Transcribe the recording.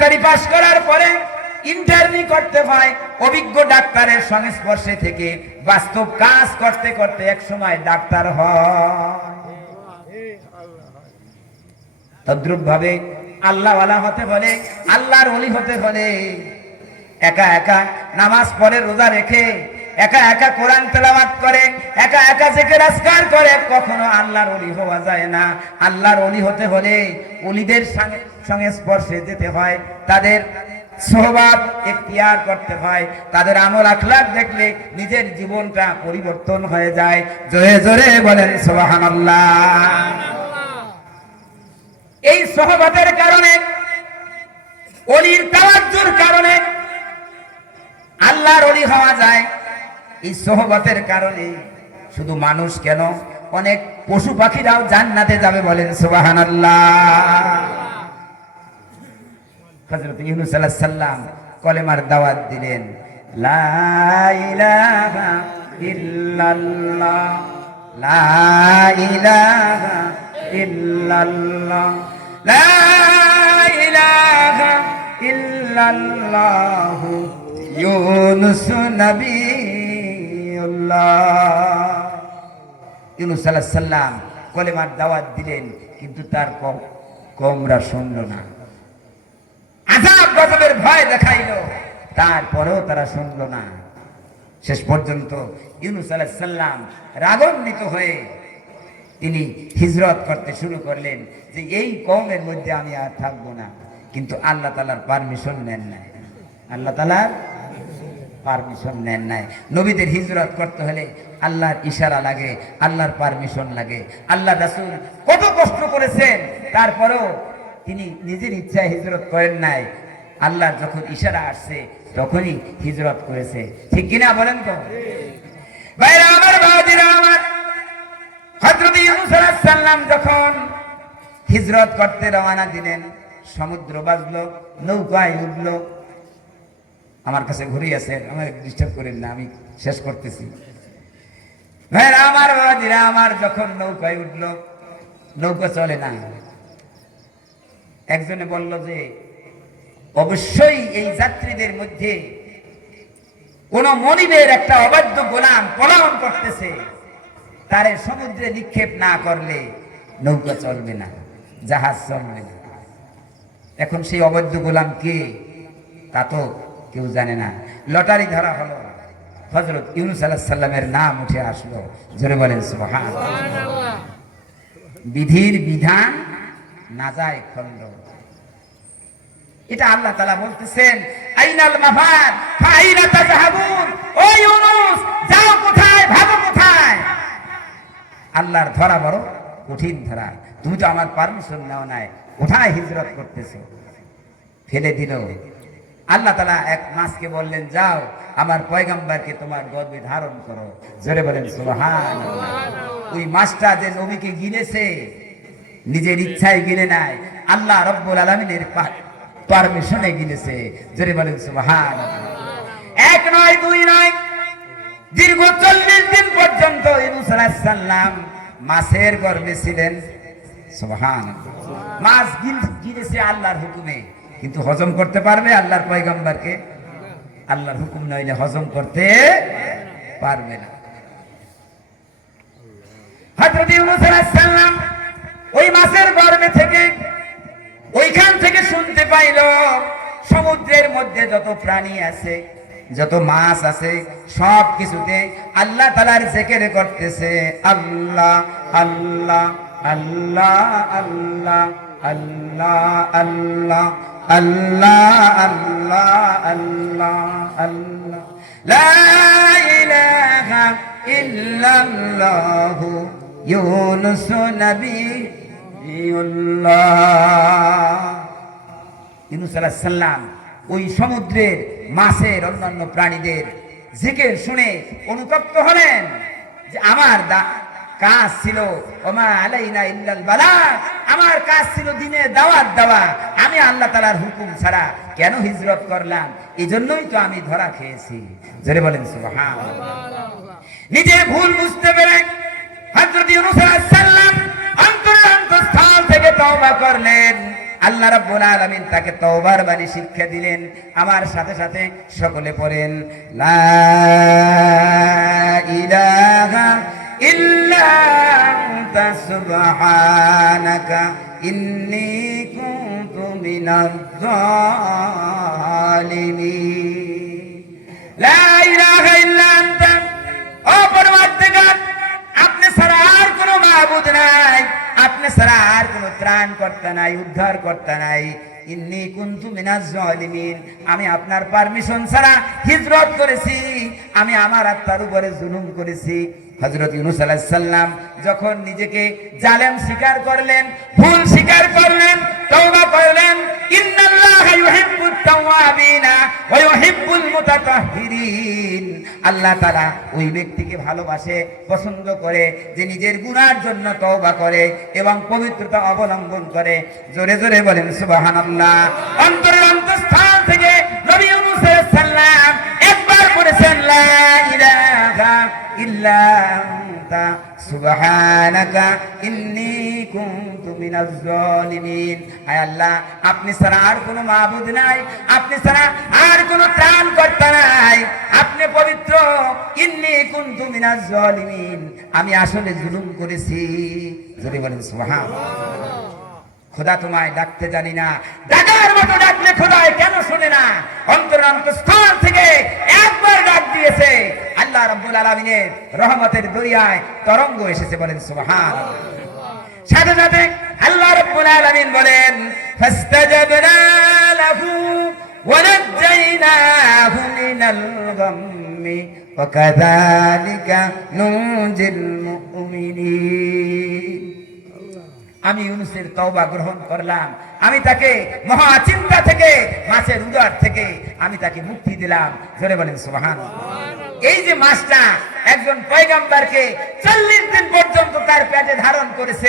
ডাক্তারি পাস করার পরে ইন্টারভিউ করতে হয়, অভিজ্ঞ ডাক্তারের সংস্পর্শে থেকে বাস্তব কাজ করতে করতে এক সময় ডাক্তার হয়। তদ্রুপ ভাবে আল্লাহওয়ালা হতে হলে, আল্লাহর ওলি হতে হলে একা একা নামাজ পড়ে, রোজা রেখে, একা একা কোরআন তেলাওয়াত করে, একা একা জিকির আজকার করে কখনো আল্লাহর ওলি হওয়া যায় না। আল্লাহর ওলি হতে হলে ওলিদের সংস্পর্শে যেতে হয়, তাদের সোহবাত ইখতিয়ার করতে হয়, তাদের আমল আখলাক দেখলে নিজের জীবনটা পরিবর্তন হয়ে যায়। জোরে জোরে বলেন সুবহানাল্লাহ। এই সোহবতের কারণে, ওলির তাওয়াজ্জুর কারণে আল্লাহর ওলি হওয়া যায়। এই সোহবতের কারণে শুধু মানুষ কেন, অনেক পশু পাখিরাও জান্নাতে যাবে, বলেন সুবহানাল্লাহ। হযরত ইউনূস আলাইহিস সালাম কলেমার দাওয়াত দিলেন, লা ইলাহা ইল্লাল্লাহ, লা ইলাহা ইল্লাল্লাহ, লা ইলাহা ইল্লাল্লাহ ইউনূস নবিয়ুল্লাহ। ইউনূস আলাইহিস সালাম কলেমার দাওয়াত দিলেন, কিন্তু তার কওমরা শুনল না। আযাব গজবের ভয় দেখাইলো, তারপরেও তারা শুনল না। শেষ পর্যন্ত ইউনূস আলাইহিস সালাম রাগান্বিত হয়ে তিনি হিজরত করতে শুরু করলেন যে এই কওমের মধ্যে আমি আর থাকবো না। কিন্তু আল্লাহ তাআলার পারমিশন নেন নাই, আল্লাহ তাআলার পারমিশন নেন নাই। নবীদের হিজরত করতে হলে আল্লাহর ইশারা লাগে, আল্লাহর পারমিশন লাগে। আল্লাহ রাসূল কত কষ্ট করেছেন, তারপরেও তিনি নিজের ইচ্ছায় হিজরত করেন নাই। আল্লাহ যখন ইশারা আসছে তখনই হিজরত করেছে। ঠিক কিনা বলেন তো? ভাইরা আমার, বাবাজিরা আমার, হযরত ইউনূস আলাইহিস সালাম যখন হিজরত করতে রওনা দিলেন, সমুদ্র বাজলো, নৌকায় উঠলো। আমার কাছে ঘুরে আছে, আমার ডিস্টার্ব করেন না, আমি শেষ করতেছি। ভাইরা আমার, বাবাজিরা আমার, যখন নৌকায় উঠলো, নৌকা চলে না। একজনে বলল যে অবশ্যই এই যাত্রীদের মধ্যে কোন মনিবের একটা অবাধ্য গোলাম পলায়ন করতেছে, তারে সমুদ্রে নিক্ষেপ না করলে নৌকা চলবে না, জাহাজ চলবে না। এখন সেই অবাধ্য গোলাম কে তা তো কেউ জানে না। লটারি ধরা হলো, হযরত ইউনূস আলাইহিস সালামের নাম উঠে আসলো। জোরে বলেন সুবহানাল্লাহ। বিধির বিধান না যায় খণ্ড, এটা আল্লাহ তাআলা বলতেছেন। আইনাল মাফাদ ফাইনা তাযহাবুন, ও ইউনূস যাও কোথায়, ভাগো কোথায়। আল্লাহর ধরা বড় কঠিন ধরা। তুমি তো আমার পারমিশন নাও নাই, কোথায় হিজরত করতেছো? ফেলে দিল। আল্লাহ তাআলা এক মাছকে বললেন, যাও আমার পয়গম্বরকে তোমার গর্ভে ধারণ করো। জোরে বলেন সুবহানাল্লাহ। ওই মাছটা যে নবীকে গিলেছে, নিজের ইচ্ছায় গিলে নাই, আল্লাহ রাব্বুল আলামিনের পারমিশনে গিলেছে। জোরে বলেন সুবহানাল্লাহ। এক নয়, দুই নয়, দীর্ঘ 40 দিন পর্যন্ত ইউনূস আলাইহিস সালাম মাছের গর্ভে ছিলেন। সুবহানাল্লাহ। মাছ গিলেছে আল্লাহর হুকুমে, কিন্তু হজম করতে পারবে আল্লাহর পয়গম্বরকে? আল্লাহর হুকুম নইলে হজম করতে পারবে না। হযরত ইউনূস আলাইহিস সালাম ওই মাছের গর্ভে থেকে, ওইখান থেকে শুনতে পাইল সমুদ্রের মধ্যে যত প্রাণী আছে, যত মাছ আছে, সব কিছুতে আল্লাহ তাআলার জিকির করতেছে। আল্লাহ আল্লাহ আল্লাহ আল্লাহ আল্লাহ আল্লাহ আল্লাহ আল্লাহ আল্লাহ আল্লাহ, লা ইলাহা ইল্লাল্লাহ ইউনূস নবিয়ুল্লাহ। ইউনূস আলাইহিস সালাম ওই সমুদ্রের মাছের, অন্যান্য প্রাণীদের জিকির শুনে অনুতপ্ত হলেন যে আমার কাজ ছিল ওমা আলাইনা ইল্লাল বালাগ, আমার কাজ ছিল দিনে দাওয়াত দেওয়া। আমি আল্লাহ তাআলার হুকুম ছাড়া কেন হিজরত করলাম? এজন্যই তো আমি ধরা খেয়েছি। জোরে বলেন সুবহানাল্লাহ। নিজের ভুল বুঝতে পেরে হযরত ইউনূস আলাইহিস সালাম অন্তরের অন্তঃস্থল থেকে তওবা করলেন। আল্লাহ রাব্বুল আলামিন তাকে তওবার বাণী শিক্ষা দিলেন। আমার সাথে সাথে সকলে পড়েন, লা ইলাহা ইল্লা আনতা সুবহানাকা ইন্নী কুনতু মিনাজ জালিমিন। লা ইলাহা ইল্লা আনতা, ও পরমাত্মা, আপনি ছাড়া আর কোনো মাবুদ নাই, আপনি ছাড়া আর কোনো ত্রাণকর্তা নাই, উদ্ধারকর্তা নাই। ইন্নী কুনতু মিনাজ জালিমিন, আমি আপনার পারমিশন ছাড়া হিজরত করেছি, আমি আমার আত্মার উপরে জুলুম করেছি। হযরত ইউনূস আলাইহিস সালাম যখন নিজেকে জালেম স্বীকার করলেন, ভুল স্বীকার করলেন, তওবা করলেন, ইন্নাল্লাহা ইউহিব্বুত তাওয়াবিনা ওয়া ইউহিব্বুল মুতাতাহহিরিন, আল্লাহ তাআলা ওই ব্যক্তিকে ভালোবাসে, পছন্দ করে যে নিজের গুনার জন্য তওবা করে এবং পবিত্রতা অবলম্বন করে। জোরে জোরে বলেন সুবহানাল্লাহ। অন্তরের অন্তঃস্থল থেকে নবী ইউনূস আলাইহিস সালাম একবার বলেছেন, লা ইলাহা ইল্লা আনতা সুবহানাকা ইন্নী কুনতু মিনাজ জালিমিন। আয় আল্লাহ, আপনি ছাড়া আর কোনো মাবুদ নাই, আপনি ছাড়া আর কোনো ত্রাণকর্তা নাই, আপনি পবিত্র। ইন্নী কুনতু মিনাজ জালিমিন, আমি আসলে জুলুম করেছি। যদি বলেন সুবহানাল্লাহ। খোদা তোমায় ডাকতে জানি না, ডাকার মতো ডাকলে খোদায় কেন শুনে না? অন্তরের অন্তঃস্থল থেকে একবার ডাক দিয়েছে, আল্লাহ রাব্বুল আলামিনের রহমতের দরিয়ায় তরঙ্গ এসেছে। বলেন সুবহানাল্লাহ। সাথে সাথে আল্লাহ রাব্বুল আলামিন বলেন, ফাস্তাজাবনা লাহু ওয়া নাজ্জাইনাহু মিনাল গাম্মি ওয়া কাযালিকা নুনজিল মুমিনিন। আমি ইউনূসের তওবা গ্রহণ করলাম, আমি তাকে মহা চিন্তা থেকে, মাছের উদর থেকে আমি তাকে মুক্তি দিলাম। জোরে বলেন সুবহানাল্লাহ। এই যে মাছটা একজন পয়গম্বরকে 40 দিন পর্যন্ত তার পেটে ধারণ করেছে,